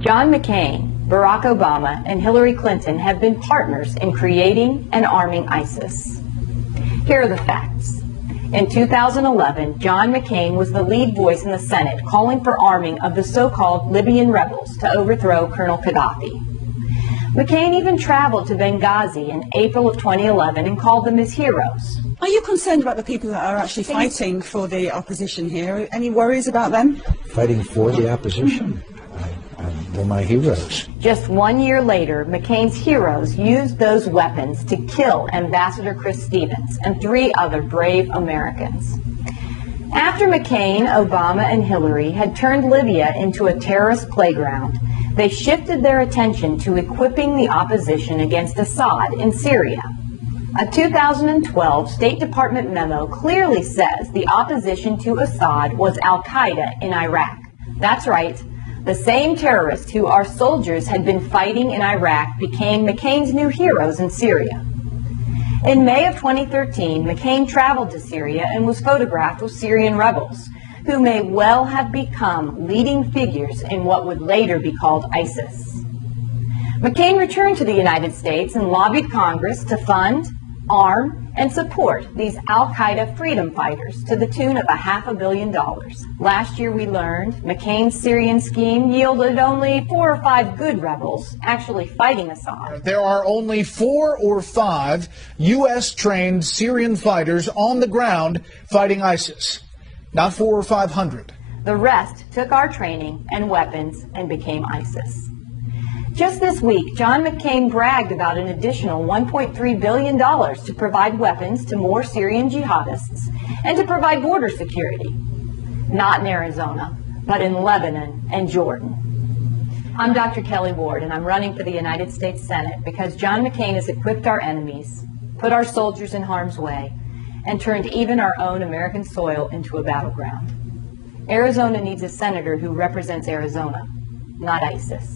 John McCain, Barack Obama, and Hillary Clinton have been partners in creating and arming ISIS. Here are the facts. In 2011, John McCain was the lead voice in the Senate calling for arming of the so-called Libyan rebels to overthrow Colonel Gaddafi. McCain even traveled to Benghazi in April of 2011 and called them his heroes. Are you concerned about the people that are actually fighting for the opposition here? Any worries about them? Fighting for the opposition? They're my heroes. Just 1 year later, McCain's heroes used those weapons to kill Ambassador Chris Stevens and 3 other brave Americans. After McCain, Obama, and Hillary had turned Libya into a terrorist playground, they shifted their attention to equipping the opposition against Assad in Syria. A 2012 State Department memo clearly says the opposition to Assad was Al-Qaeda in Iraq. That's right. The same terrorists who our soldiers had been fighting in Iraq became McCain's new heroes in Syria. In May of 2013, McCain traveled to Syria and was photographed with Syrian rebels, who may well have become leading figures in what would later be called ISIS. McCain returned to the United States and lobbied Congress to fund, arm, and support these Al-Qaeda freedom fighters to the tune of $500 million. Last year we learned McCain's Syrian scheme yielded only 4 or 5 good rebels actually fighting Assad. There are only 4 or 5 U.S.-trained Syrian fighters on the ground fighting ISIS, not 400 or 500. The rest took our training and weapons and became ISIS. Just this week, John McCain bragged about an additional $1.3 billion to provide weapons to more Syrian jihadists and to provide border security. Not in Arizona, but in Lebanon and Jordan. I'm Dr. Kelly Ward, and I'm running for the United States Senate because John McCain has equipped our enemies, put our soldiers in harm's way, and turned even our own American soil into a battleground. Arizona needs a senator who represents Arizona, not ISIS.